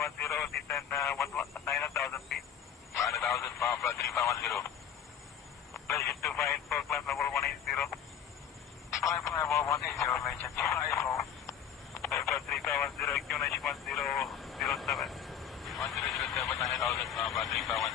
3510, descend 9,000 feet. 9,000, Papa 3510. Pleasure to find for climb level 180. Climb level 180, Major 254. Papa 3510, QNH 1007. 1007, 9,000, Papa 3510.